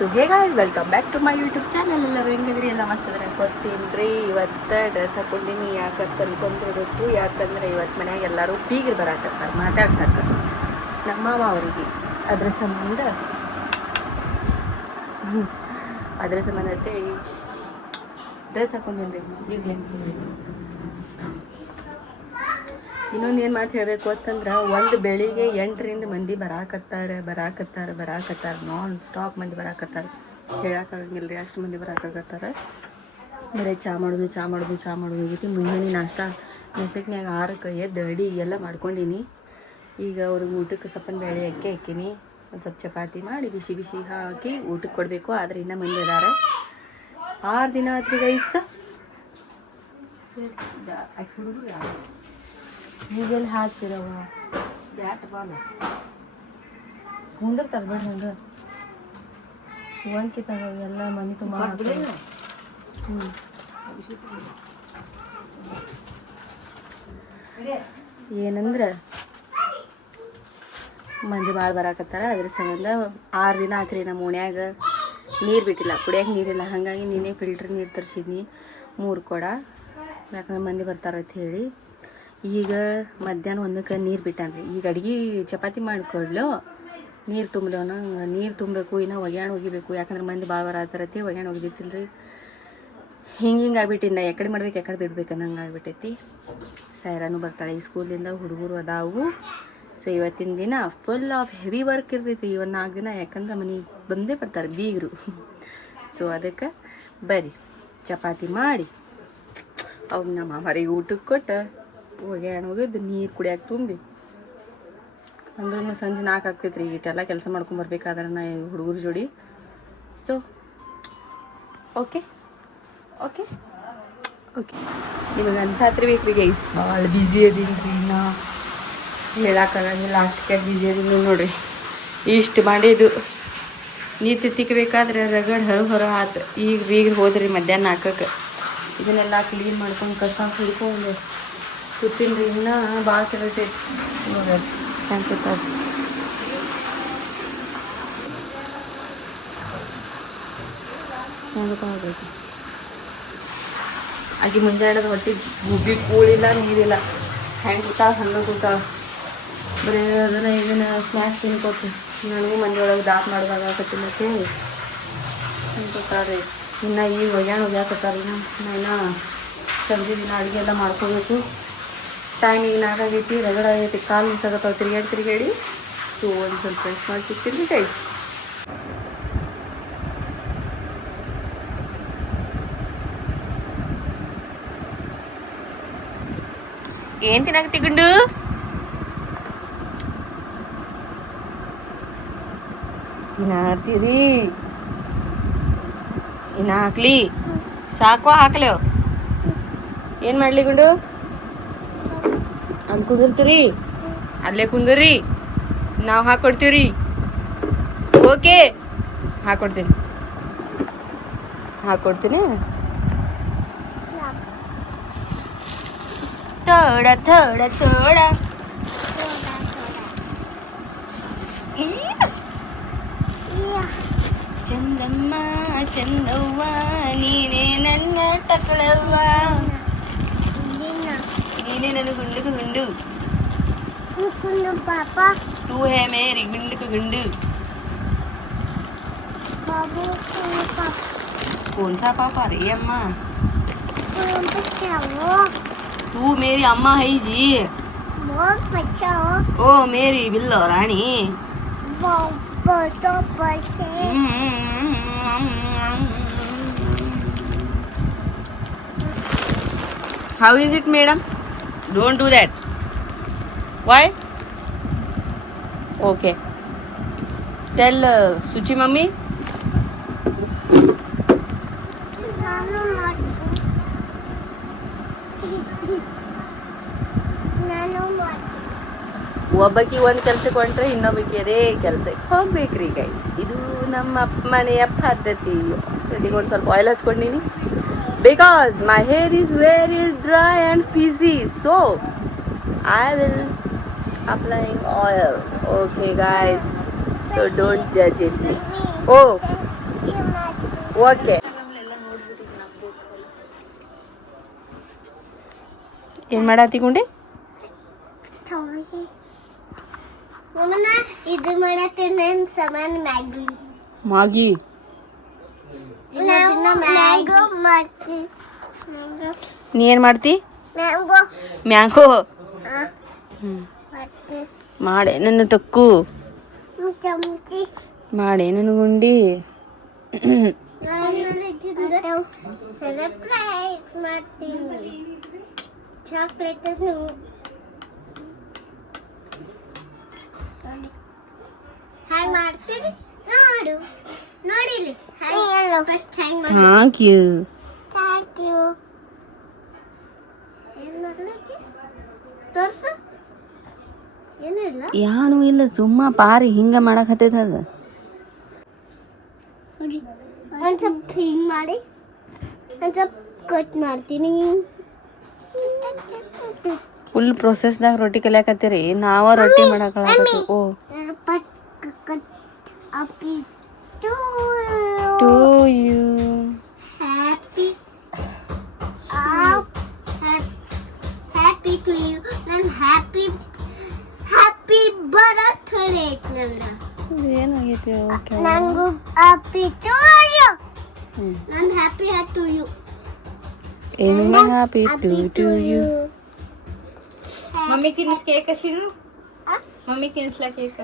So ಹೇಗಾಯ್ತು welcome back to my YouTube channel. ಎಲ್ಲರೂ ಹೆಂಗಿದ್ರಿ? ಎಲ್ಲ ಮಸ್ತದ್ರೆ ಗೊತ್ತೀನಿ ರೀ. ಇವತ್ತು ಡ್ರೆಸ್ ಹಾಕ್ಕೊಂಡಿನಿ. ಯಾಕಂತ ಅನ್ಕೊಂಡಿರ್ಬೇಕು, ಯಾಕಂದ್ರೆ ಇವತ್ತು ಮನ್ಯಾಗ ಎಲ್ಲರೂ ಬೀಗರು ಬರಾಕತ್ತಾರೆ ಮಾತಾಡ್ಸಾಕ ನಮ್ಮ ಮಾವ ಅವರಿಗೆ. ಅದ್ರ ಸಂಬಂಧ ಅಂತೇಳಿ ಡ್ರೆಸ್ ಹಾಕ್ಕೊಂಡೇನಿ ರೀ. ಈಗಲೇ ಇನ್ನೊಂದು ಏನು ಮಾತು ಹೇಳಬೇಕು ಅಂತಂದ್ರೆ, ಒಂದು ಬೆಳಿಗ್ಗೆ 8ರಿಂದ ಮಂದಿ ಬರಾಕತ್ತಾರೆ ನಾನ್ ಸ್ಟಾಪ್ ಮಂದಿ ಬರಾಕತ್ತಾರೆ. ಹೇಳೋಕ್ಕಾಗಂಗಿಲ್ಲ ರೀ, ಅಷ್ಟು ಮಂದಿ ಬರಾಕತ್ತಾರೆ. ಬರೀ ಚಾ ಮಾಡೋದು ಹೋಗೈತಿ. ಮುಂಜಾನೆ ನಾಷ್ಟ ನೆಸಕ್ನ್ಯಾಗ 6ಕ್ಕೆ ಎದ್ದು ಅಡಿಗೆ ಎಲ್ಲ ಮಾಡ್ಕೊಂಡಿನಿ. ಈಗ ಅವ್ರಿಗೆ ಊಟಕ್ಕೆ ಸಪ್ಪನ ಬೇಳೆ ಹಾಕೀನಿ. ಒಂದು ಸ್ವಲ್ಪ ಚಪಾತಿ ಮಾಡಿ ಬಿಸಿ ಹಾಕಿ ಊಟಕ್ಕೆ ಕೊಡಬೇಕು. ಆದರೆ ಇನ್ನೂ ಮಂದಿ ಇದ್ದಾರೆ. 6 ದಿನ ಆತ್ರಿ ಗೈಸ್. ಈಗೆಲ್ಲಿ ಹಾಕ್ತಿರವ ಬ್ಯಾಟ್ ಬಾಲ ಮುಂದಕ್ಕೆ ತರಬೇಡ. ನಂಗೆ ಒಂದ್ಕಿ ತಗೋ ಎಲ್ಲ ಮನೆ ತುಂಬ ಏನಂದ್ರೆ ಮಂದಿ ಭಾಳ ಬರಾಕತ್ತಾರ. ಅದ್ರ ಸಂಬಂಧ 6 ದಿನ ಆತ್ರಿ ನಮ್ಮ ಓಣ್ಯಾಗ ನೀರು ಬಿಟ್ಟಿಲ್ಲ, ಕುಡಿಯೋಕೆ ನೀರಿಲ್ಲ. ಹಾಗಾಗಿ ನೀನೇ ಫಿಲ್ಟ್ರ್ ನೀರು ತರಿಸಿದ್ನಿ 3 ಕೊಡ. ಯಾಕಂದ್ರೆ ಮಂದಿ ಬರ್ತಾರಂತ ಹೇಳಿ. ಈಗ ಮಧ್ಯಾಹ್ನ 1ಕ್ಕೆ ನೀರು ಬಿಟ್ಟಾನ್ರಿ. ಈಗ ಅಡುಗೆ ಚಪಾತಿ ಮಾಡಿಕೊಡ್ಲು ನೀರು ತುಂಬಲು ನಂಗೆ ನೀರು ತುಂಬಬೇಕು. ಇನ್ನೂ ಒಗ್ಯಾಣ ಒಗಿಬೇಕು, ಯಾಕಂದ್ರೆ ಮಂದಿ ಭಾಳ ಬರತ್ತಾರತಿ. ಒಗ್ಯಾಣ ಒಗಿದಿತ್ತಿಲ್ಲ ರೀ. ಹಿಂಗೆ ಆಗ್ಬಿಟ್ಟಿನ ಎಕಡೆ ಮಾಡ್ಬೇಕು ಎಕಡೆ ಬಿಡ್ಬೇಕು ಅನ್ನಂಗೆ ಆಗ್ಬಿಟ್ಟೈತಿ. ಸೈರಾನು ಬರ್ತಾಳೆ ಈ ಸ್ಕೂಲಿಂದ, ಹುಡುಗರು ಅದಾವು. ಸೊ ಇವತ್ತಿನ ದಿನ ಫುಲ್ ಆಫ್ ಹೆವಿ ವರ್ಕ್ ಇರ್ತೈತಿ ಇವತ್ತು 4 ದಿನ. ಯಾಕಂದ್ರೆ ಮನೆಗೆ ಬಂದೇ ಬರ್ತಾರೆ ಬೀಗರು. ಸೊ ಅದಕ್ಕೆ ಬರ್ರಿ ಚಪಾತಿ ಮಾಡಿ ಅವಾಗ ನಮ್ಮ ಮಾಮರಿಗೆ ಊಟಕ್ಕೆ ಕೊಟ್ಟು ಒಗ್ಯಾಣ ಒಗೆದು ನೀರು ಕುಡಿಯೋಕೆ ತುಂಬಿ ಅಂದ್ರೂ ಸಂಜೆ 4 ಆಗ್ತೈತ್ರಿ. ಇಟ್ಟೆಲ್ಲ ಕೆಲಸ ಮಾಡ್ಕೊಂಬರ್ಬೇಕಾದ್ರೆ ನಾ ಹುಡುಗರ ಜೋಡಿ. ಸೊ ಓಕೆ ನಿಮಗೆ ಅನ್ಸಾತ್ರಿ ಬೇಕ್ರಿ ಗೈಸ್, ಭಾಳ ಬ್ಯುಸಿ ಅದೀನಿ ರೀ. ನಾ ಹೇಳಕ್ಕಾಗಂಗಿಲ್ಲ, ಲಾಸ್ಟ್ಗೆ ಬ್ಯುಸಿ ಅದೀನಿ ನೋಡ್ರಿ. ಇಷ್ಟು ಮಾಡಿದ್ದು ನೀರು ತಿಕ್ಕಬೇಕಾದ್ರೆ ರಗಡ್ ಹೊರ ಆತು. ಈಗ ಬೀಗ್ರು ಹೋದ್ರಿ ಮಧ್ಯಾಹ್ನ 4ಕ್ಕೆ. ಇದನ್ನೆಲ್ಲ ಕ್ಲೀನ್ ಮಾಡ್ಕೊಂಡು ಕಸ ಹಿಡ್ಕೊಂಡು ಕೂತೀನಿ ರೀ. ಇನ್ನೂ ಭಾಳ ಕೆಲಸ ಐತಿ ನೋಡ್ರಿ. ಕಾಣ್ತೈತೆ ಹೋಗ್ಬೇಕು. ಆಕೆ ಮುಂಜಾನೆ ಹೊಟ್ಟೆ ಗುಬ್ಬಿ ಕೂಳಿಲ್ಲ, ನೀರಿಲ್ಲ. ಹೆಂಗೆ ಕೂತಾಳ ಹಂಗೆ ಕೂತಾಳ. ಬರೀ ಅದನ್ನು ಈಗಿನ ಸ್ನ್ಯಾಕ್ಸ್ ತಿನ್ಕೊಟ್ಟು ನನಗೂ ಮಂದಿಯೊಳಗೆ ದಾಪ್ ಮಾಡೋದಾಗತ್ತಿಲ್ಲ ಅಂತೇಳಿ ತಿನ್ಕೊತಾಳ್ರಿ. ಇನ್ನು ಈಗ ಒಗ್ಯಾಣ ಒಗ್ಯಾಕತ್ತಾರ. ಇನ್ನೂ ಸಂಜೆ ದಿನ ಅಡುಗೆ ಎಲ್ಲ ಮಾಡ್ಕೋಬೇಕು. ಟೈಮ್ ಈಗ 4 ಆಗೈತಿ. ರಗಡ ಆಗೈತಿ, ಕಾಲು ಮಿಸಾಗತ್ತಾವ ತಿರುಗಾಡಿ. ಸೊ ಒಂದು ಸ್ವಲ್ಪ ಫ್ರೆಶ್ ಮಾಡಿ ಸಿಗ್ತೀನಿ ಗೈಸ್. ಏನು ತಿನ್ನಾಕತ್ತಿ ಗುಂಡು? ತಿನ್ನಾಕತ್ತೀರಿ? ಇನ್ನು ಹಾಕ್ಲಿ ಸಾಕೋ ಹಾಕ್ಲೇವ್? ಏನು ಮಾಡಲಿ ಗುಂಡು? ಅಲ್ಲಿ ಕುಂದಿರ್ತೀರಿ, ಅಲ್ಲೇ ಕುಂದಿರಿ, ನಾವು ಹಾಕ್ಕೊಡ್ತೀವ್ರಿ. ಓಕೆ ಹಾಕ್ಕೊಡ್ತೀನಿ. ಥೋಡ ಚಂದಮ್ಮ ಚಂದವ್ವ ನೀನೇ ನನ್ನ ಟಕಳವ್ವ, ನೀನೇ ನನ್ನ ಗುಂಡು ಪಾಪಾ, ತೂ ಹೇ ಮೇರಿ ಗುಂಡು. कौन सा पापा रे अम्मा? तू मेरी अम्मा है जी. ओ मेरी बिल्लो रानी. How is it, madam? Don't do that. Why? Okay. Tell Suchi mummy. ಒಬ್ಬಾಕಿ ಒಂದು ಕೆಲ್ಸಕ್ಕೆ ಹೊಂಟ್ರೆ ಇನ್ನೊಬ್ಬಾಕಿ ಅದೇ ಕೆಲ್ಸಕ್ಕೆ ಹೋಗ್ಬೇಕ್ರಿ ಗೈಸ್. ಇದು ನಮ್ಮ ಮನೆಯ ಪದ್ಧತಿ. ಒಂದು ಸ್ವಲ್ಪ ಆಯಿಲ್ ಹಚ್ಕೊಂಡಿನಿ because my hair is very dry and frizzy. So I will applying oil. Okay guys, so don't judge it me. Oh okay. ಏನು ಮಾಡತ್ತಿ ಗುಂಡಿ? ಇದು ಮಾಡತ್ತೆ ನನ್ನ ಸಮಾನ ಮ್ಯಾಗಿ. ಮಾಗಿ ನೀ ಏನು ಮಾಡ್ತಿ? ಮ್ಯಾಂಗೋ. ಮಾಡೆ ನನ್ನ ಟಕ್ಕು, ಮಾಡೆ ನನ್ನ ಗುಂಡಿ. ಸರ್ಪ್ರೈಸ್ ಮಾಡ್ತೀನಿ. ಚಾಕ್ಲೇಟ್ ಹ್ಯಾಂಗ್ ಮಾಡ್ತೀನಿ ನೋಡು. ನೋಡಿಲಿ ಫಸ್ಟ್ ಹ್ಯಾಂಗ್ ಮಾಡಿ. Thank you. Thank you. ಏನು ಮಾಡ್ಲಿಕ್ಕೆ ತೋರ್ಸು. ಏನೂ ಇಲ್ಲ. ಯಾನು ಇಲ್ಲ, ಸುಮ್ಮ ಪಾರಿ ಹಿಂಗ ಮಾಡಕತ್ತೈತ ಅದ. ಒಂದು ಸ್ವಲ್ಪ ಹಿಂಗೆ ಮಾಡಿ ಒಂದು ಸ್ವಲ್ಪ ಕಟ್ ಮಾಡ್ತೀನಿ. ಫುಲ್ ಪ್ರೊಸೆಸ್ದಾಗ ರೊಟ್ಟಿ ಕಲಿಯಾಕತ್ತೀರಿ, ನಾವ ರೊಟ್ಟಿ ಮಾಡಕತ್ತೀವಿ. ಓ Happy to you. Happy to you. And happy birthday ನನ್ನ. ಏನಾಗೈತಿ? ಓಕೆ, ನಂಗೂ happy to you. ನಾನು happy to you. ಏನು happy to you. मम्मी किन्स केक शिनू. मम्मी किन्सला केक.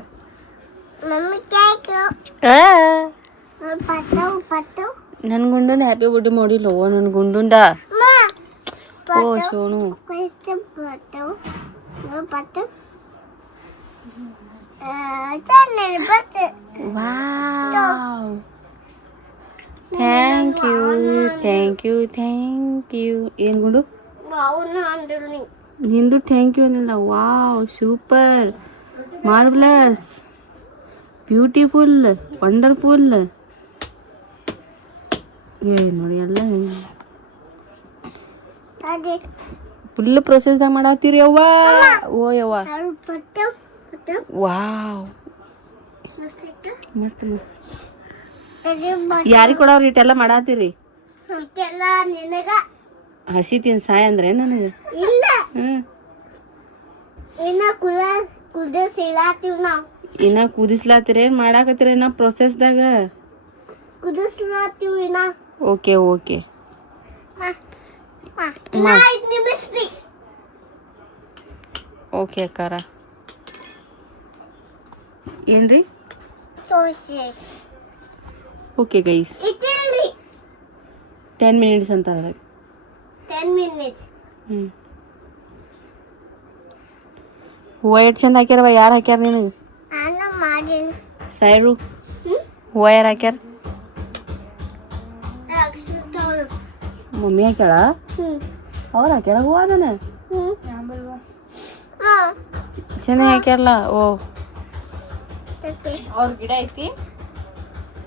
मम्मी केक पट्टू ನನ್ನ ಗುಂಡುಂದ ಹ್ಯಾಪಿ ಬರ್ಡೇ ಮಾಡಿಲ್ಲ. ಓ ನನ್ನ ಗುಂಡುಂದ. ಓ Sonu. Wow, thank you thank you thank you. ಏನು ಗುಂಡು? ನಿಂದು ಥ್ಯಾಂಕ್ ಯು ಅನ್ನಿಲ್ಲ. Wow, super, marvellous, beautiful, wonderful ಹೇಳಿ ನೋಡಿ. ಎಲ್ಲ ಹೇಳಿ ಫುಲ್ ಪ್ರೊಸೆಸ್ದಾಗ ಮಾಡತ್ತೀರಿ ಅವ್ವ. ಓ ಯವ್ವ, ವಾವ್, ಮಸ್ತ್ ಮಸ್ತ್. ಯಾರಿಗೆ ಕೊಡವ್ರಿ ಇಟ್ಟೆಲ್ಲ ಮಾಡತ್ತೀರಿ? ಹಸಿ ತಿನ್ ಸಾಯ ಅಂದ್ರೆ ನನಗೆ. ಇನ್ನ ಕುದಿಸ್ಲಾತಿರ ಏನ್ ಮಾಡಾಕತ್ತೀರ? ಇನ್ನ ಪ್ರೊಸೆಸ್ದಾಗ ಓಕೆ ಓಕೆ. ಓಕೆ ಅಕ್ಕಾರ. ಏನ್ರಿ? ಓಕೆ ಗೈಸ್, 10 minutes ಅಂತ ಅದ್ರಾಗ. 10 minutes. ಹೂವ ಎಷ್ಟು ಚಂದ ಹಾಕ್ಯಾರವ. ಯಾರು ಹಾಕ್ಯಾರ ನಿನಗೆ? ನಾನು ಮಾಡೀನಿ. ಸಾಯ್ರು ಹೂವ ಯಾರು ಹಾಕ್ಯಾರ? ಮಮ್ಮಿ ಹಾಕ್ಯಾಳ? ಅವ್ರು ಹಾಕ್ಯಾರ ಹೂವ ಅದನ್ನ? ಚೆನ್ನಾಗಿ ಹಾಕ್ಯಾರಲ್ಲ. ಓ ಅವ್ರ ಗಿಡ ಐತಿ,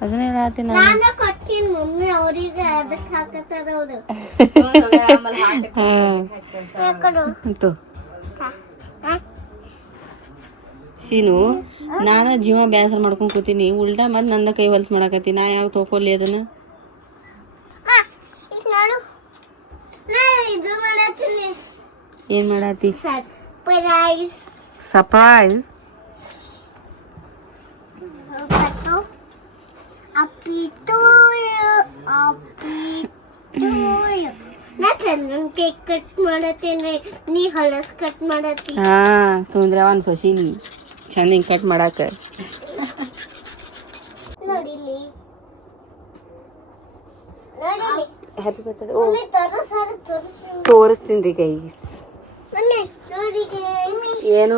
ಅದನ್ನೇ ಹೇಳತ್ತೀನಿ ನಾನು ಕೊಡ್ತೀನಿ. ಮಮ್ಮಿ ಅವರಿಗೆ ಅದಕ್ಕೆ ಹಾಕತ್ತಾರ ಅವರು. ಶೀನು, ನಾನು ಜೀವ ಬೇಸರ ಮಾಡ್ಕೊಂಡು ಕೂತೀನಿ. ಉಲ್ಟಾ ಮತ್ತೆ ನನ್ನ ಕೈ ಹೊಲ್ಸ್ ಮಾಡಾಕತ್ತೀನಿ. ನಾ ಯಾವ ತೊಗೊಳ್ಳಿ ಅದನ್ನ? ಏನ್ ಮಾಡತ್ತಿ? ಸರ್ಪ್ರೈಸ್. ಕೇಕ್ ಕಟ್ ಮಾಡತ್ತೇನೆ, ನೀ ಹಳಸ್ ಕಟ್ ಮಾಡತ್ತಿ. ಹಾ, ಸುಂದ್ರವನ್ ಸೊಸಿನಿ ಚಂದ ಹಿಂಗ್ ಕಟ್ ಮಾಡಾಕ. ನೋಡಿಲಿ ನೋಡಿಲಿ. Happy birthday. ಮಮ್ಮಿ ತೋರಿಸ್ತೀನಿ ರೀ ಗೈಸ್. ಮಮ್ಮಿ ನೋಡಿ ಗೈಸ್. ಏನು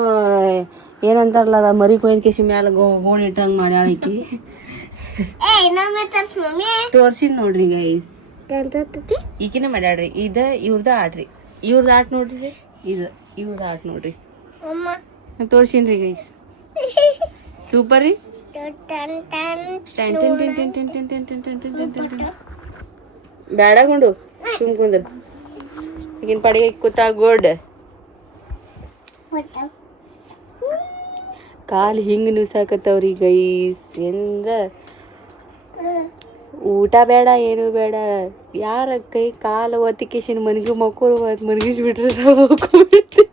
ಏನಂತಾರಲ್ಲ, ಅದ ಮರಿ ಕೊಯ್ದ ಕೇಸಿ ಮ್ಯಾಲ ಗೋಣ್ ಇಟ್ಟಂಗೆ ಮಾಡ್ಯಾಳ ಈಕಿ. ಇನ್ನೊಮ್ಮೆ ತರ್ಸ್ ಮಮ್ಮಿ. ತೋರ್ಸಿನ್ ನೋಡ್ರಿ ಗೈಸ್. ತಂತತಿ ಈಕಿನ ಮಾಡ್ಯಾಡ್ರಿ. ಇದ ಇವ್ರದ ಆಡ್ರಿ. ಇವ್ರದ ಆಟ ನೋಡ್ರಿ. ಇದು ಇವ್ರದ ಆಟ ನೋಡ್ರಿ. ಅಮ್ಮ ತೋರ್ಸಿನ್ರಿ ಗೈಸ್. ಸೂಪರ್ ರೀ. ಬ್ಯಾಡಗೊಂಡು ಸುಮ್ ಕುಂದ್ರ. ಈಗಿನ ಪಡಿಗೆ ಕೂತಾ ಗೋಡ್ ಕಾಲು ಹಿಂಗೆ ನುಸಾಕತ್ತವ್ರಿ ಗೈಸ್. ಏನ್ರ ಊಟ ಬೇಡ ಏನು ಬೇಡ, ಯಾರ ಕೈ ಕಾಲು ಒತ್ತಿಕೇಶನ್ ಮನೆಗೆ ಮನಗಿಸ್ಬಿಟ್ರೆ ಸಹ ಮಕ್ಕೊಂಡ್ಬಿಡ್ತೀನಿ.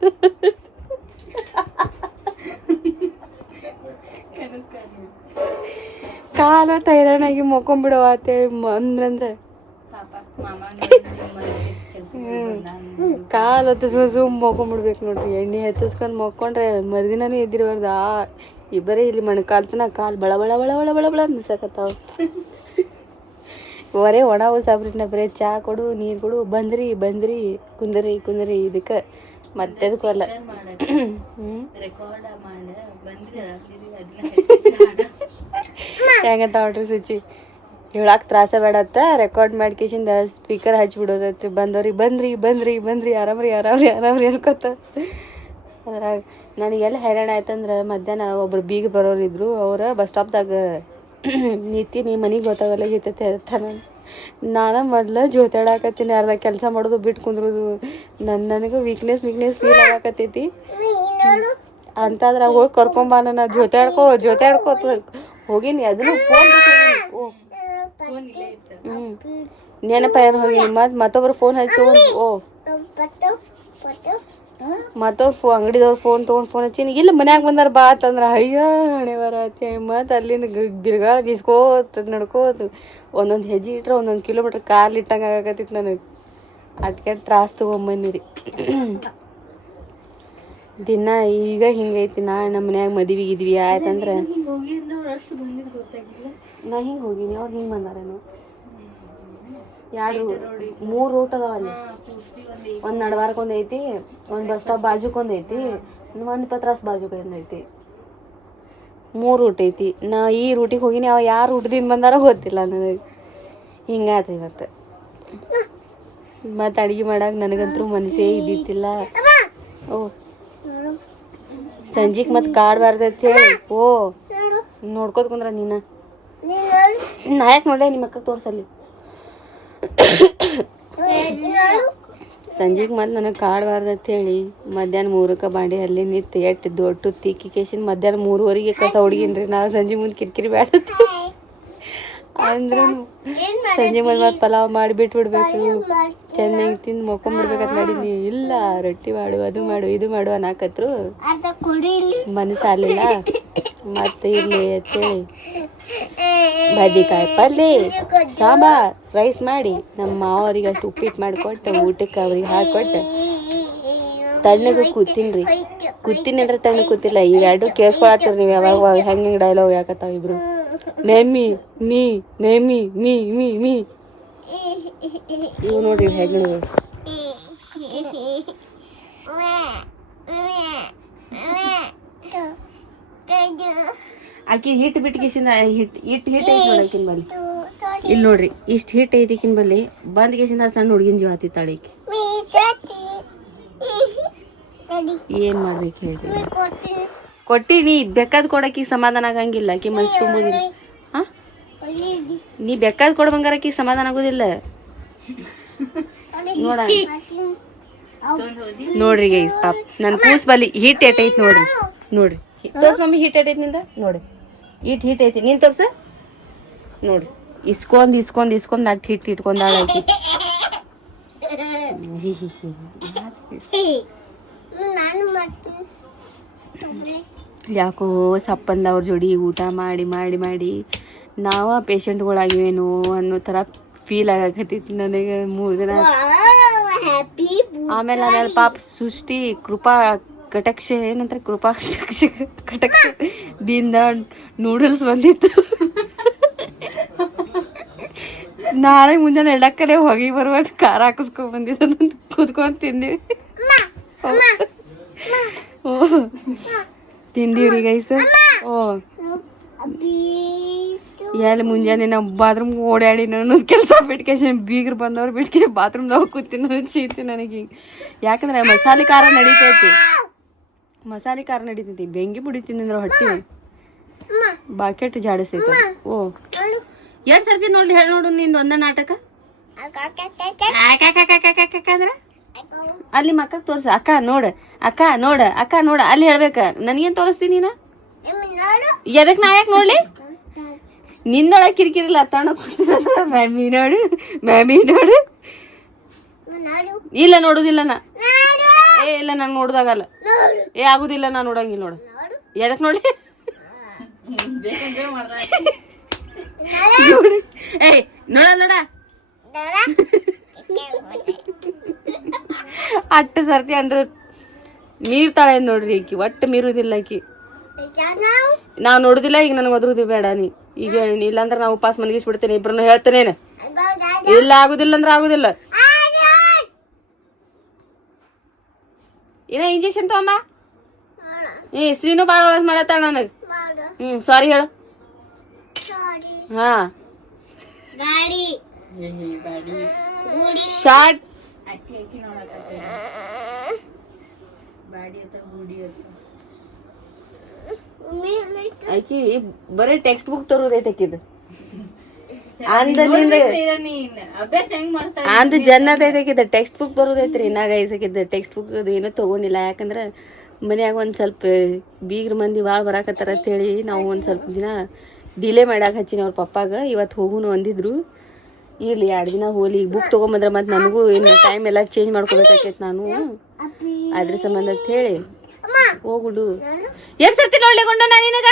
ಕಾಲ ತೈರಾಣಾಗಿ ಮಕ್ಕೊಂಬಿಡವ ಅಂತೇಳಿ ಅಂದ್ರಂದ್ರೆ ಕಾಲು ಹತ್ತಿಸ್ಕೊಂಡು ಮಕ್ಕೊಂಬಿಡ್ಬೇಕು ನೋಡ್ರಿ. ಎಣ್ಣೆ ಹತ್ತಿಸ್ಕೊಂಡು ಮಕ್ಕೊಂಡ್ರೆ ಮರುದಿನೂ ಎದ್ದಿರ್ಬಾರ್ದು. ಬರೀ ಇಲ್ಲಿ ಮಣ್ಕಾಲ್ತನ ಕಾಲು ಬಳ ಬಳ ಬಳ ಬಳ ಬಳ ಬಳ ಅನ್ಸಕತ್ತಾವ. ಒರೇ ಒಣ ಸಾಬ್ರಿನ ಬರೀ ಚಾ ಕೊಡು, ನೀರು ಕೊಡು, ಬಂದ್ರಿ ಬಂದ್ರಿ ಕುಂದರಿ ಕುಂದರಿ ಇದಕ್ಕೆ ಮತ್ತೆ ಅದಕ್ಕಲ್ಲ. ಹೆಂಗಂತ ನೋಡ್ರಿ ಸುಚಿ ಹೇಳಕ್ಕೆ ತ್ರಾಸ ಬೇಡತ್ತ, ರೆಕಾರ್ಡ್ ಮಾಡ್ಕೇಶಿಂದ ಸ್ಪೀಕರ್ ಹಚ್ಬಿಡೋದತ್ರಿ. ಬಂದವ್ರಿಗೆ ಬಂದ್ರಿ ಬಂದ್ರಿ ಬಂದ್ರಿ ಆರಾಮ್ರಿ ಆರಾಮ್ರಿ ಆರಾಮ್ರಿ ಅನ್ಕೋತ. ಅದ್ರಾಗ ನನಗೆಲ್ಲ ಹೈರಾಣ ಆಯ್ತಂದ್ರೆ ಮಧ್ಯಾಹ್ನ ಒಬ್ರು ಬೀಗ ಬರೋರಿದ್ರು. ಅವ್ರ ಬಸ್ ಸ್ಟಾಪ್ದಾಗ ನಿಂತಿ ನೀ ಮನೆಗೆ ಗೊತ್ತಾಗಲ್ಲ ಗೀತೈತೆ ಹೇಳ್ತಾನೆ. ನಾನು ಮೊದ್ಲು ಜೋತಾಡಕತ್ತೀನಿ, ಅರ್ಧ ಕೆಲಸ ಮಾಡೋದು ಬಿಟ್ಟು ಕುಂದ್ರೋದು. ನನಗೆ ವೀಕ್ನೆಸ್ ಫೀಲ್ ಆಗಕತ್ತೈತಿ. ಅಂತಂದ್ರೆ ಹೋಗಿ ಕರ್ಕೊಂಬ ನಾನು ಜೊತೆ ಹೋಗೀನಿ. ಅದನ್ನು ಫೋನ್ ನೆನಪ ಏನು ಹೋಗೀನಿ. ಮತ್ತೊಬ್ರು ಫೋನ್ ಹಚ್ಚಿ ಮತ್ತವ್ರು ಅಂಗಡಿದವ್ರು ಫೋನ್ ತೊಗೊಂಡು ಫೋನ್ ಹಚ್ಚೀನಿ. ಇಲ್ಲ ಮನ್ಯಾಗ ಬಂದಾರ ಬಾ ಅಂತಂದ್ರೆ ಅಯ್ಯೋ ಹಣೆ ಬರ ಅಂತೇಳಿ ಮತ್ತು ಅಲ್ಲಿಂದ ಬಿರ್ಗಾಳ ಬೀಸ್ಕೋತ ನಡ್ಕೋತು. ಒಂದೊಂದು ಹೆಜ್ಜೆ ಇಟ್ರೆ 1 ಕಿಲೋಮೀಟ್ರ್ ಕಾಲು ಇಟ್ಟಂಗೆ ಆಗಕತ್ತಿತ್ತು ನನಗೆ. ಅದಕ್ಕೆ ತ್ರಾಸ ತೊಗೊಂಬಂದಿರಿ ದಿನ. ಈಗ ಹಿಂಗೈತಿ. ನಮ್ಮ ಮನ್ಯಾಗ ಮದ್ವಿ ಆಯ್ತಂದ್ರೆ ನಾ ಹಿಂಗೆ ಹೋಗೀನಿ, ಅವ್ರು ಹಿಂಗೆ ಬಂದಾರೇನು. 3 ರೂಟ್ ಅದಾವ ಅಲ್ಲಿ. ಒಂದು ನಡವಾರಕ್ಕೊಂದು ಐತಿ, ಒಂದು ಬಸ್ ಸ್ಟಾಪ್ ಬಾಜುಕೊಂದು ಐತಿ, ಒಂದು ಪತ್ರಾಸ್ ಬಾಜುಕೊಂದು ಐತಿ. 3 ರೂಟ್ ಐತಿ. ನಾ ಈ ರೂಟಿಗೆ ಹೋಗಿನಿ. ಅವ ಯಾವ ರೂಟ್ದಿಂದ ಬಂದಾರೋ ಗೊತ್ತಿಲ್ಲ ನನಗೆ. ಹಿಂಗಾಯ್ತು ಇವತ್ತು. ಮತ್ತು ಅಡುಗೆ ಮಾಡಕ್ಕೆ ನನಗಂತೂ ಮನಸ್ಸೇ ಇದ್ದಿತ್ತಿಲ್ಲ. ಸಂಜೆಗೆ ಮತ್ತು ಕಾಡಬಾರ್ದೈತಿ ಹೇಳಿ ನೋಡ್ಕೋತ ಕುಂದ್ರ ನೀನು. ನಾ ಯಾಕೆ ನೋಡ್ದೆ ನಿಮ್ಮ ಅಕ್ಕಗೆ ತೋರ್ಸಲ್ಲಿ. ಸಂಜೆಗೆ ಮತ್ತು ನನಗೆ ಕಾಡಬಾರ್ದತ್ ಹೇಳಿ ಮಧ್ಯಾಹ್ನ 3ಕ್ಕೆ ಬಾಂಡೆ ಅಲ್ಲಿ ನಿಂತು ಎಟ್ಟು ದೊಡ್ಡ ತಿಕ್ಕಿ ಕೇಸಿನ ಮಧ್ಯಾಹ್ನ 3:15 ಕಸ ಹುಡುಗಿನ್ರಿ. ನಾನು ಸಂಜೆ ಮುಂದೆ ಕಿರಿಕಿರಿ ಬೇಡ ಅಂದ್ರೂ ಸಂಜೆ ಮುಂದೆ ಮತ್ತು ಪಲಾವ್ ಮಾಡಿ ಬಿಟ್ಬಿಡ್ಬೇಕು, ಚೆನ್ನಾಗಿ ತಿಂದು ಮಕ್ಕೊಂಬಿಡ್ಬೇಕಂತ ಮಾಡೀನಿ. ಇಲ್ಲ ರೊಟ್ಟಿ ಮಾಡು, ಅದು ಮಾಡು, ಇದು ಮಾಡು ಅನ್ನಕತ್ರು ಮನಸ್ಸಾಗಲಿಲ್ಲ. ಮತ್ತು ಇರಲಿ ಅಂತೇಳಿ ಬದ್ನಿಕಾಯಿ ಪಲ್ಯ, ಸಾಂಬಾರ್, ರೈಸ್ ಮಾಡಿ ನಮ್ಮ ಮಾವರಿಗೆ ಅಷ್ಟು ಉಪ್ಪಿಟ್ಟು ಮಾಡಿಕೊಟ್ಟು ಊಟಕ್ಕೆ ಅವ್ರಿಗೆ ಹಾಕ್ಕೊಟ್ಟು ತಣ್ಣಗೆ ಕೂತೀನಿ ಅಂದ್ರೆ ತಣ್ಣಗೆ ಕೂತಿಲ್ಲ. ಇವೆರಡು ಕೇಳಿಸ್ಕೊಳತ್ತೀರಿ ನೀವು ಯಾವಾಗ ಹೆಂಗೆ ಡೈಲಾಗ್ ಯಾಕತ್ತಾವ ಇಬ್ರು. ನೆಮ್ಮಿ ಮೀ ನೆಮ್ಮಿ ಮೀ ಮೀ ಮೀ ಇವು ನೋಡ್ರಿ ಹೆಗ್ಗಳು. ಆಕಿ ಹಿಟ್ಟು ಬಿಟ್ಟಿಗೆಸಿಂದ ಹಿಟ್ಟು ಐತಿ ನೋಡಕಿನ ಬಲ್ಲಿ. ಇಲ್ಲಿ ನೋಡ್ರಿ ಇಷ್ಟು ಹಿಟ್ಟು ಐತಿಕಿನ ಬಲ್ಲಿ ಬಂದ್ ಕೇಸಿಂದ ಸಣ್ಣ ಹುಡುಗಿನ ಜೀವ ಹತ್ತಿತ್ತಾಳೆ ಈಕಿ. ಏನ್ ಮಾಡ್ಬೇಕು ಹೇಳ್ರಿ. ಕೊಟ್ಟಿನಿ ಬೇಕಾದ್ ಕೊಡಕಿ ಸಮಾಧಾನ ಆಗಂಗಿಲ್ಲ. ಆಕಿ ಮನ್ಸು ತುಂಬೋದಿಲ್ಲ. ನೀ ಬೇಕಾದ್ ಕೊಡ ಬಂಗಾರ ಆಕಿ ಸಮಾಧಾನ ಆಗೋದಿಲ್ಲ. ನೋಡ್ರಿ ಗೈಸ್ ಪಾಪ ನನ್ನ ಕೂಸ್ ಬಲ್ಲಿ ಹಿಟ್ಟು ಎಟ್ಟೈತಿ ನೋಡ್ರಿ ತೋರ್ಸ್ ಮಮ್ಮಿ. ಹಿಟ್ಟು ಎಟ್ಟೈತಿ ನಿಂದ ನೋಡಿ. ಹಿಟ್ಟು ಐತಿ ನೀನ್ ತೋರ್ಸ ನೋಡ್ರಿ. ಇಸ್ಕೊಂಡ್ ಅಟ್ ಹಿಟ್ಟು ಇಟ್ಕೊಂಡಾಳ ಆಕಿ. ಯಾಕೋ ಸಪ್ಪಂದ ಅವ್ರ ಜೋಡಿ ಊಟ ಮಾಡಿ ಮಾಡಿ ಮಾಡಿ ನಾವ ಪೇಷಂಟ್ಗಳಾಗಿವೇನೋ ಅನ್ನೋ ಥರ ಫೀಲ್ ಆಗಕತ್ತಿತ್ತು ನನಗೆ 3 ದಿನ. ಆಮೇಲೆ ಪಾಪ ಸೃಷ್ಟಿ ಕೃಪಾ ಕಟಾಕ್ಷ ಏನಂತಾರೆ, ಕೃಪಾ ಕಟಾಕ್ಷ ದಿಂದ ನೂಡಲ್ಸ್ ಬಂದಿತ್ತು. ನಾಳೆ ಮುಂಜಾನೆ ಎಳ್ಳಕ್ಕಲೆ ಹೋಗಿ ಬರ್ಬಾರ್ದು ಖಾರ ಹಾಕಿಸ್ಕೊಂಡ್ ಬಂದಿದ್ದು ಕೂತ್ಕೊಂಡು ತಿಂದೀವಿ. ತಿಂದೀವ್ರಿ ಗೈಸ್. ಎಲ್ಲಿ ಮುಂಜಾನೆ ನಾವು ಬಾತ್ರೂಮ್ ಓಡಾಡಿ ಅನ್ನೋದು ಕೆಲಸ ಬಿಟ್ಕೆ ಬೀಗ್ರು ಬಂದವ್ರು ಬಿಟ್ಕೆ ಬಾತ್ರೂಮ್ದಾಗ ಕೂತೀನಿ ಚೀತಿ ನನಗೆ. ಯಾಕಂದ್ರೆ ಮಸಾಲೆ ಖಾರ ನಡೀತೈತಿ. ಬೆಂಕಿ ಬಿಡಿತೀನಿ ಅಂದ್ರೆ ಹೊಟ್ಟಿ ಬಾಕೆಟ್ ಜಾಡಿಸೈತೆ. ಎರಡು ಸರ್ತಿ ನೋಡ್ಲಿ ಹೇಳಿ ನೋಡು ನಿಂದು ಒಂದ ನಾಟಕ ಅಂದ್ರೆ ಅಲ್ಲಿ ಮಕ್ಕಕ್ಕೆ ತೋರ್ಸ. ಅಕ್ಕ ನೋಡ ಅಲ್ಲಿ ಹೇಳ್ಬೇಕ. ನನಗೇನು ತೋರಿಸ್ತೀನಿ ನೀನು? ಎದಕ್ಕೆ ನಾ ಯಾಕೆ ನೋಡ್ಲಿ? ನಿನ್ನೊಳಗೆ ಕಿರಿಕಿರಿಲ್ಲ ತಣ್ಣ ಕೂತಿರೋದು ಮ್ಯಾಮಿ ನೋಡು ಮ್ಯಾಮಿ ನೋಡು. ನೋಡು ಇಲ್ಲ ನೋಡುದಿಲ್ಲ ನಾ. ನೋಡು ಏ ಇಲ್ಲ ನಂಗೆ ನೋಡ್ದಾಗಲ್ಲ. ನೋಡು ಏ ಆಗುದಿಲ್ಲ ನಾ ನೋಡಂಗಿಲ್ಲ ನೋಡು. ನೋಡು ಎದಕ್ ನೋಡಿ ಬೇಕಂದ್ರೆ ಮಾಡ್ದ ನೋಡಿ. ಏಯ್ ನೋಡ ನೋಡ ಅಟ್ಟು ಸರ್ತಿ ಅಂದ್ರು ಮೀರ್ ತಾಳೆ ನೋಡ್ರಿ ಈಕಿ ಒಟ್ಟು ಮೀರುದಿಲ್ಲ ಆಕಿ. ನಾವು ನೋಡುದಿಲ್ಲ ಈಗ ನನಗೆ ಒದ್ರುದು ಬೇಡ ನೀ ಈಗ ಹೇಳಿ. ಇಲ್ಲಾಂದ್ರೆ ನಾವು ಉಪವಾಸ ಮಲಗಿಸ್ಬಿಡ್ತೇನೆ ಇಬ್ರನ್ನು ಹೇಳ್ತೇನೇನು. ಇಲ್ಲ ಆಗುದಿಲ್ಲ ಅಂದ್ರೆ ಆಗುದಿಲ್ಲ. ಏನ ಇಂಜೆಕ್ಷನ್ ತಗೊಂಬ. ಶ್ರೀನು ಭಾಳ ಆವಾಜ್ ಮಾಡತ್ತಾಳ ನನಗೆ. ಸಾರಿ ಹೇಳು. ಹಾ ಗಾಡಿ ಶಾರ್ಟ್ ಅಕ್ಕಿ ಅಕ್ಕಿ ನೋಡಕತ್ತೆ ಬಾಡಿ ಅಂತ ಗುಡಿ ಅಂತ ಆಕಿ ಬರೀ ಟೆಕ್ಸ್ಟ್ ಬುಕ್ ತರೋದೈತೆ ಆಕಿದು. ಅಂದಲಿಂದ ನೀನ್ ಅಭ್ಯಾಸ ಹೆಂಗ್ ಮಾಡ್ತಾಳೆ ಅಂದ ಜನ್ನದೈತೆ ಆಕಿದ ಟೆಕ್ಸ್ಟ್ ಬುಕ್ ಬರೋದೈತ್ರಿ. ಇನ್ನಾಗ ಐಸಕಿದ್ದ ಟೆಕ್ಸ್ಟ್ ಬುಕ್ ಅದು ಏನೂ ತೊಗೊಂಡಿಲ್ಲ. ಯಾಕಂದ್ರೆ ಮನ್ಯಾಗ ಒಂದು ಸ್ವಲ್ಪ ಬೀಗ್ರ ಮಂದಿ ಭಾಳ ಬರಾಕತ್ತಾರ ಅಂತೇಳಿ ನಾವು ಒಂದು ಸ್ವಲ್ಪ ದಿನ ಡಿಲೇ ಮಾಡ್ಯಾಕ ಹಚ್ಚಿನಿ ಅವ್ರ ಪಪ್ಪಾಗ. ಇವತ್ತು ಹೋಗುನು ಅಂದಿದ್ರು. ಇರ್ಲಿ 2 ದಿನ ಹೋಲಿ ಈಗ ಬುಕ್ ತೊಗೊಂಬಂದ್ರೆ ಮತ್ತು ನನಗೂ ಇನ್ನು ಟೈಮ್ ಎಲ್ಲ ಚೇಂಜ್ ಮಾಡ್ಕೋಬೇಕಾಕೈತೆ ನಾನು. ಅದ್ರ ಸಂಬಂಧ ಅಂತ ಹೇಳಿ ಹೋಗುಡು. ಎಷ್ಟು ಸರ್ತಿ ನೋಡ್ಲಿಗೊಂಡ ನಾನು ನಿನಗ.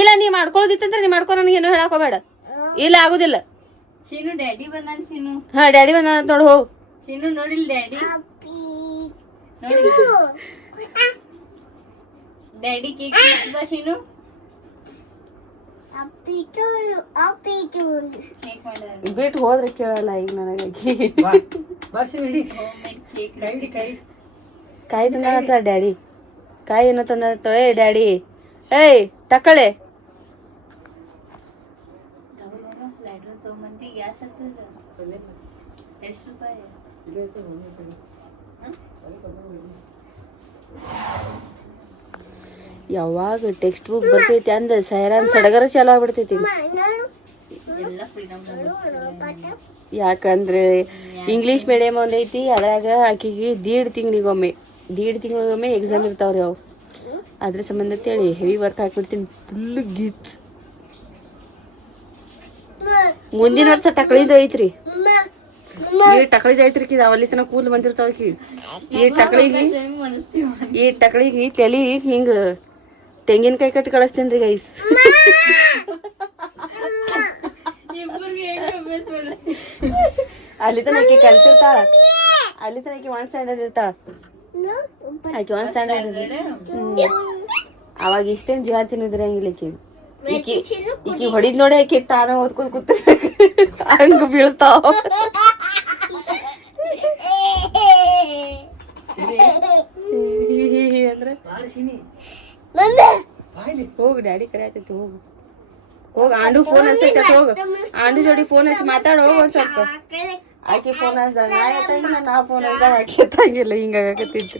ಇಲ್ಲ ನೀ ಮಾಡ್ಕೊಳ್ಳೋದಿತ್ತಂದ್ರೆ ನೀ ಮಾಡ್ಕೊ, ನನಗೇನು ಹೇಳಾಕೋಬೇಡ. ಇಲ್ಲ ಆಗುದಿಲ್ಲ. ಶೀನು ಡ್ಯಾಡಿ ಬಂದಾನ ಶೀನು. ಹಾ ಡ್ಯಾಡಿ ಬಂದ ನೋಡು ಹೋಗು. ಶೀನು ನೋಡಿಲ್ ಡ್ಯಾಡಿ ನೋಡಿ ಡ್ಯಾಡಿ ಕೇಕ್ ಬಾ ಶೀನು ಕೇಕ್ ಮಾಡ್ಯಾರ ಬಿಟ್ಟು ಹೋದ್ರೆ ಕೇಳಲ್ಲ ಈಗ ನನಗಾಗಿ. ಕಾಯಿ ತಂದ ಡ್ಯಾಡಿ. ಕಾಯಿ ಏನೋ ತಂದ ಏ ಡ್ಯಾಡಿ ಏಯ್ ತಕ್ಕಳೆ. ಫ್ಲೈಟರ್ ತೊಗೊಂಬಂತಿ ಗ್ಯಾಸ್ ಹತ್ತದ ಎಷ್ಟು ರೂಪಾಯಿ. ಯಾವಾಗ ಟೆಕ್ಸ್ಟ್ ಬುಕ್ ಬರ್ತೈತಿ ಅಂದ ಸೈರನ್ ಸಡಗರ ಚಾಲು ಆಗ್ಬಿಡ್ತೈತಿ. ಎಲ್ಲ ಫ್ರೀಡಮ್ ಯಾಕಂದ್ರೆ ಇಂಗ್ಲೀಷ್ ಮೀಡಿಯಮ್ ಒಂದೈತಿ. ಅದ್ರಾಗ ಆಕಿಗೆ 1.5 ತಿಂಗಳಿಗೊಮ್ಮೆ ಎಕ್ಸಾಮ್ ಇರ್ತಾವ್ರಿ ಅವು. ಅದ್ರ ಸಂಬಂಧ ಅಂತೇಳಿ ಹೆವಿ ವರ್ಕ್ ಹಾಕ್ಬಿಡ್ತೀನಿ ಫುಲ್ ಗಿಚ್. ಮುಂದಿನ ವರ್ಷ ಟಕಳಿದು ಐತ್ರಿ. ಈ ಟಕಳಿದು ಐತ್ರಿ ಕಿದ ಅವಲ್ಲಿ ತನಕ ಕೂದಲು ಬಂದಿರ್ತಾವಕಿ. ಈ ಟಕಳಿಗೆ ತಲಿ ಹಿಂಗ ತೆಂಗಿನಕಾಯಿ ಕಟ್ಟಿ ಕಳಿಸ್ತೇನ್ರಿ ಗೈಸ್. ಅಲ್ಲಿ ತನಕ ಕಲ್ತಿರ್ತಾಳ. ಅಲ್ಲಿ ತನಕ 1 ಸ್ಟ್ಯಾಂಡರ್ಡ್ ಇರ್ತಾಳ. ಆಕೆ 1 ಸ್ಟ್ಯಾಂಡರ್ಡ್ ಅವಾಗ ಇಷ್ಟೇನು ಜೀವ ತಿನ್ನಿದ್ರಂಗಿಲ್ಲ ಈಕಿ ಹೊಡಿದ್ ನೋಡಿ ಆಕಿ ತಾನ ಓದ್ಕೊದ್ ಕೂತ ಹಂಗ ಬೀಳ್ತಾವ. ಅಂದ್ರೆ ಹೋಗು ಡ್ಯಾಡಿ ಕರೆ ಆತೈತಿ. ಹೋಗು ಹೋಗ ಆಂಡು ಫೋನ್ ಹಚ್ಚೈತೆ. ಹೋಗು ಆಂಡು ಜೋಡಿ ಫೋನ್ ಹಚ್ಚಿ ಮಾತಾಡ ಹೋಗು ಒಂದ್ ಸ್ವಲ್ಪ. ಆಕಿ ಫೋನ್ ಹಚ್ದಾಗ ನಾ ಎತ್ತಂಗಿಲ್ಲ, ನಾ ಫೋನ್ ಹಚ್ದಾಗ ಆಕಿ ಎತ್ತಂಗಿಲ್ಲ. ಹಿಂಗಾಗತ್ತಿತ್ತು.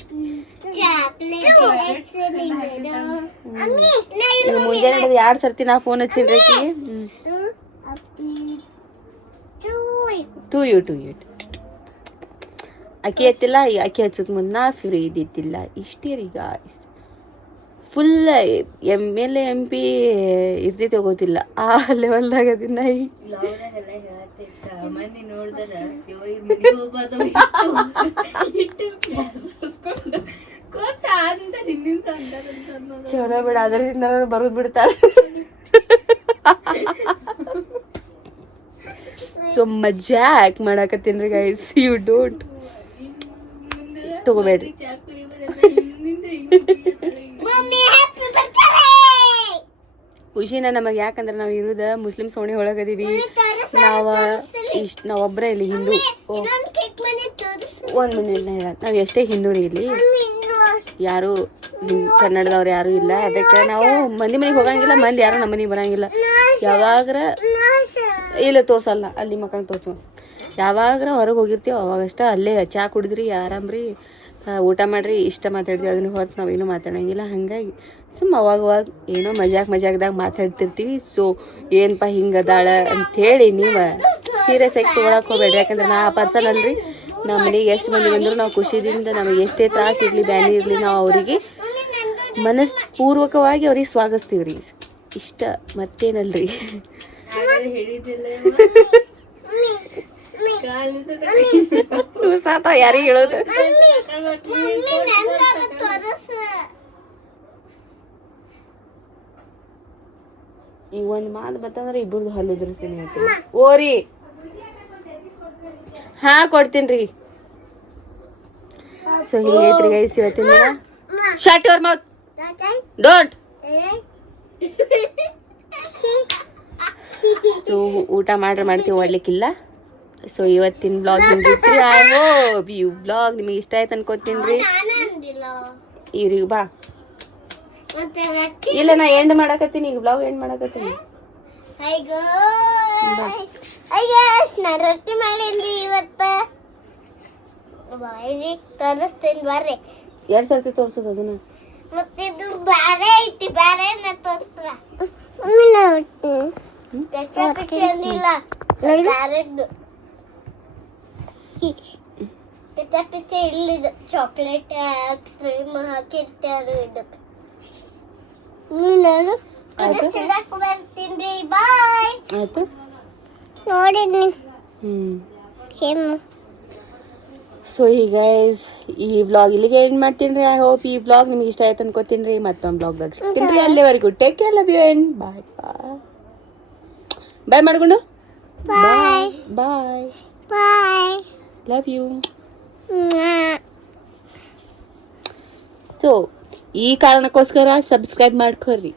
ಮುಂಜಾನೆ 2 ಸರ್ತಿ ನಾ ಫೋನ್ ಹಚ್ಚಿನ್ರಿ ಆಕಿಗೆ. ಟು ಯು ಆಕಿ ಎತ್ತಿಲ್ಲ. ಆಕಿ ಹಚ್ಚೋದ್ ಮುಂದೆ ನಾ ಫ್ರೀ ಇದ್ದಿದ್ದಿಲ್ಲ. ಇಷ್ಟೇ ರೀ ಗಾಯ್ಸ್. ಫುಲ್ MLA MP ಇರ್ತೈತೆ ಗೊತ್ತಿಲ್ಲ ಆ ಲೆವೆಲ್ದಾಗ ಅದನ್ನ. ಲಾಗ್ನಾಗೆಲ್ಲ ಹೇಳತ್ತಿತ್ತ ಮಂದಿ ನೋಡ್ದರ ಕೊಟ್ಟ ಅಂತ ನಿನ್ನಿಂದ ಚಲೋ ಬಿಡ. ಅದರಿಂದ ಬರೋದು ಬಿಡ್ತಾರ. ಸೊ ಮಜಾಕ್ ಮಾಡಾಕತ್ತೀನ್ರಿ ಗೈಸ್. ಯು ಡೋಂಟ್ ತಗೋಬೇಡ್ರಿ. ಖುಷಿನ ನಮಗೆ. ಯಾಕಂದ್ರೆ ನಾವು ಇರೋದ ಮುಸ್ಲಿಮ್ಸ್ ಓಣಿ ಒಳಗದೀವಿ. ನಾವು ಒಬ್ಬರೇ ಇಲ್ಲಿ ಹಿಂದೂ. 1 ಮಿನಿಟ್ ಹೇಳತ್. ನಾವು ಎಷ್ಟೇ ಹಿಂದೂ ರೀ ಇಲ್ಲಿ ಯಾರು ಕನ್ನಡದವ್ರು ಯಾರು ಇಲ್ಲ. ಅದಕ್ಕೆ ನಾವು ಮಂದಿ ಮನೆಗೆ ಹೋಗಂಗಿಲ್ಲ, ಮಂದಿ ಯಾರು ನಮ್ಮ ಮನೆಗೆ ಬರಂಗಿಲ್ಲ. ಯಾವಾಗ್ರ ಇಲ್ಲ ತೋರ್ಸಲ್ಲ, ಅಲ್ಲಿ ಮಕ್ಕಂಗೆ ತೋರ್ಸೋ. ಯಾವಾಗ್ರ ಹೊರಗೆ ಹೋಗಿರ್ತೀವಿ ಅವಾಗಷ್ಟ ಅಲ್ಲೇ ಚಹಾ ಕುಡಿದ್ರಿ ಆರಾಮ್ರಿ ಊಟ ಮಾಡ್ರಿ ಇಷ್ಟ ಮಾತಾಡ್ತೀವಿ. ಅದನ್ನ ಹೊರತು ನಾವೇನು ಮಾತಾಡೋಂಗಿಲ್ಲ. ಹಾಗಾಗಿ ಅವಾಗವಾಗ ಏನೋ ಮಜಾಕ್ದಾಗ ಮಾತಾಡ್ತಿರ್ತೀವಿ. ಸೊ ಏನಪ್ಪ ಹಿಂಗದಾಳ ಅಂಥೇಳಿ ನೀವು ಸೀರಿಯಸ್ ಆಗಿ ತೊಗೊಳಕ್ಕೆ ಹೋಗ್ಬೇಡ್ರಿ. ಯಾಕಂದ್ರೆ ನಾ ಪರ್ಸನ್ ಅಲ್ರಿ. ನಮ್ಮ ಮನೆಗೆ ಎಷ್ಟು ಮಂದಿ ಬಂದರೂ ನಾವು ಖುಷಿದಿಂದ ನಮಗೆ ಎಷ್ಟೇ ತ್ರಾಸ ಇರಲಿ ಬ್ಯಾನಿ ಇರಲಿ ನಾವು ಅವರಿಗೆ ಮನಸ್ಪೂರ್ವಕವಾಗಿ ಅವ್ರಿಗೆ ಸ್ವಾಗತಿಸ್ತೀವಿ ರೀ. ಇಷ್ಟ ಮತ್ತೇನಲ್ರಿ. ಆಗಲೇ ಹೇಳಿದ್ದಿಲ್ಲ ಕಾಲು ಸಾತ ಯಾರಿಗೆ ಹೇಳೋದು ಮಮ್ಮಿ ನಂತರ ತೋರಿಸು. ಈಗ ಒಂದ್ ಮಾತು ಬತ್ತಂದ್ರೆ ಇಬ್ಬರದು ಹಲ್ಲು ಉದುರಿಸ್ತೀನಿ ಹೇಳ್ತೀನಿ ಓರಿ ಹಾ ಕೊಡ್ತೀನಿ ಸೊ ಹಿಂಗೈತ್ರಿ ಗೈಸ್ ಇವತ್ತಿನ ದಿನ shut your mouth don't so ಊಟ ಮಾಡ್ತೀವಿ ಓಡ್ಲಿಕ್ಕಿಲ್ಲ ಸೊ ಇವತ್ತಿನ ಬ್ಲಾಗ್ ನಿಮ್ಗೆ ಐ ಹೋಪ್ ಈ ಬ್ಲಾಗ್ ನಿಮಗೆ ಇಷ್ಟ ಆಯ್ತು ಅನ್ಕೋತೀನಿ ರೀ ನಾನು ಅಂದಿಲ್ಲ. ಇವ್ರಿಗೆ ಬಾ ಮತ್ತೆ ರೊಟ್ಟಿ ಇಲ್ಲ ನಾ ಎಂಡ್ ಮಾಡಕತ್ತೀನಿ ಈಗ ಬ್ಲಾಗ್ ಎಂಡ್ ಮಾಡಕತ್ತೀನಿ ಅಯ್ಯೋ ನಾನು ರೊಟ್ಟಿ ಮಾಡೀನಿ ಇವತ್ತು. ಬಾಯ್ರಿ ತೋರಿಸ್ತೀನಿ ಬರ್ರಿ. 2 ಸರ್ತಿ ತೋರ್ಸೋದು ಅದನ್ನ ಮತ್ತೆ ಇದು ಬ್ಯಾರೆ ಐತಿ ಬ್ಯಾರೆ ನಾ ತೋರಿಸ್ರ ಅಂದಿಲ್ಲ ಬ್ಯಾರೆದ್ದು ಪಿಚ್ಚೆ ಇಲ್ಲಿದು ಚಾಕ್ಲೇಟ್ ಕ್ರೀಮ್ ಹಾಕಿರ್ತಾರು ಇದಕ್ಕೆ ನಾನು ಸಿಡಕ್ ಬರ್ತೀನಿ ಬಾಯ್ ಆಯ್ತು ನೋಡಿದ್ನಿ ಸೊ ಈ ಗೈಸ್ ಈ ವ್ಲಾಗ್ ಇಲ್ಲಿಗೆ ಎಂಡ್ ಮಾಡ್ತೀನಿ ರೀ ಐ ಹೋಪ್ ಈ ವ್ಲಾಗ್ ನಿಮಗೆ ಇಷ್ಟ ಆಯ್ತು ಅನ್ಕೋತೀನಿ ರೀ ಮತ್ತೊಂದು ವ್ಲಾಗ್ದಾಗ ಸಿಗ್ತೀನಿ ರೀ ಅಲ್ಲಿವರೆಗೂ take care love you and bye bye bye ಮಾಡ್ಕೊಂಡು bye bye bye love you so ಈ ಕಾರಣಕ್ಕೋಸ್ಕರ ಸಬ್ಸ್ಕ್ರೈಬ್ ಮಾಡ್ಕೊರಿ